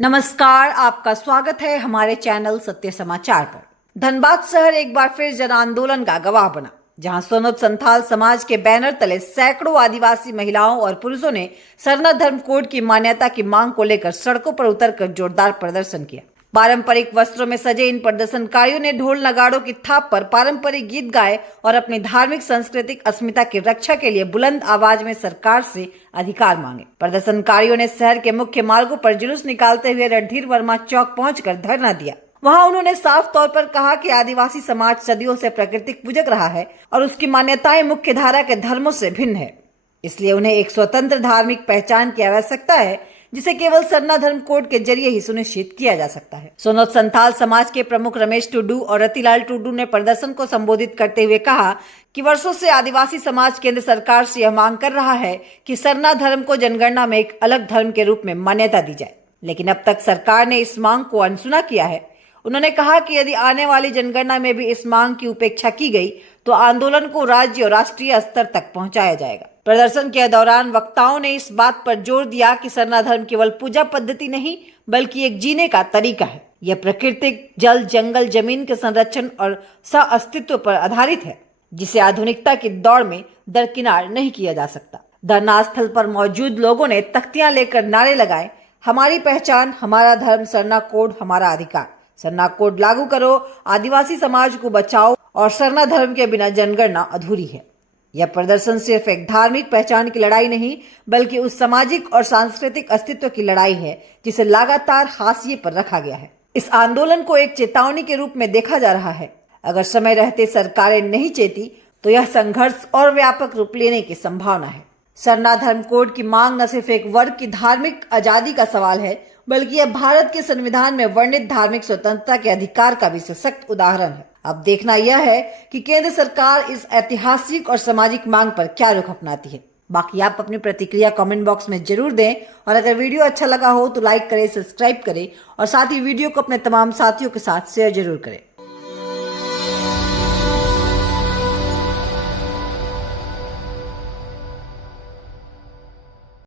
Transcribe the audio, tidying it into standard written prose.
नमस्कार, आपका स्वागत है हमारे चैनल सत्य समाचार पर। धनबाद शहर एक बार फिर जन आंदोलन का गवाह बना, जहां सोनोत संथाल समाज के बैनर तले सैकड़ों आदिवासी महिलाओं और पुरुषों ने सरना धर्म कोड की मान्यता की मांग को लेकर सड़कों पर उतरकर जोरदार प्रदर्शन किया। पारंपरिक वस्त्रों में सजे इन प्रदर्शनकारियों ने ढोल नगाड़ों की थाप पर पारंपरिक गीत गाए और अपनी धार्मिक सांस्कृतिक अस्मिता की रक्षा के लिए बुलंद आवाज में सरकार से अधिकार मांगे। प्रदर्शनकारियों ने शहर के मुख्य मार्गों पर जुलूस निकालते हुए रणधीर वर्मा चौक पहुंचकर धरना दिया। वहां उन्होंने साफ तौर पर कहा कि आदिवासी समाज सदियों से प्रकृतिक पूजक रहा है और उसकी मान्यताएं मुख्य धारा के धर्मों से भिन्न है, इसलिए उन्हें एक स्वतंत्र धार्मिक पहचान की आवश्यकता है, जिसे केवल सरना धर्म कोड के जरिए ही सुनिश्चित किया जा सकता है। सोनोत संथाल समाज के प्रमुख रमेश टुडू और रतिलाल टुडू ने प्रदर्शन को संबोधित करते हुए कहा कि वर्षों से आदिवासी समाज केंद्र सरकार से यह मांग कर रहा है कि सरना धर्म को जनगणना में एक अलग धर्म के रूप में मान्यता दी जाए, लेकिन अब तक सरकार ने इस मांग को अनसुना किया है। उन्होंने कहा कि यदि आने वाली जनगणना में भी इस मांग की उपेक्षा की गई तो आंदोलन को राज्य और राष्ट्रीय स्तर तक पहुंचाया जाएगा। प्रदर्शन के दौरान वक्ताओं ने इस बात पर जोर दिया कि सरना धर्म केवल पूजा पद्धति नहीं बल्कि एक जीने का तरीका है। यह प्राकृतिक जल, जंगल, जमीन के संरक्षण और सह अस्तित्व पर आधारित है, जिसे आधुनिकता की दौड़ में दरकिनार नहीं किया जा सकता। धरना स्थल पर मौजूद लोगों ने तख्तियां लेकर नारे लगाए, हमारी पहचान, हमारा धर्म, सरना कोड हमारा अधिकार, सरना कोड लागू करो, आदिवासी समाज को बचाओ और सरना धर्म के बिना जनगणना अधूरी है। यह प्रदर्शन सिर्फ एक धार्मिक पहचान की लड़ाई नहीं बल्कि उस सामाजिक और सांस्कृतिक अस्तित्व की लड़ाई है जिसे लगातार हाशिए पर रखा गया है। इस आंदोलन को एक चेतावनी के रूप में देखा जा रहा है। अगर समय रहते सरकारें नहीं चेती तो यह संघर्ष और व्यापक रूप लेने की संभावना है। सरना धर्म कोड की मांग न सिर्फ एक वर्ग की धार्मिक आजादी का सवाल है बल्कि यह भारत के संविधान में वर्णित धार्मिक स्वतंत्रता के अधिकार का भी सशक्त उदाहरण है। अब देखना यह है कि केंद्र सरकार इस ऐतिहासिक और सामाजिक मांग पर क्या रुख अपनाती है। बाकी आप अपनी प्रतिक्रिया कमेंट बॉक्स में जरूर दें और अगर वीडियो अच्छा लगा हो तो लाइक करें, सब्सक्राइब करें और साथ ही वीडियो को अपने तमाम साथियों के साथ शेयर जरूर करें।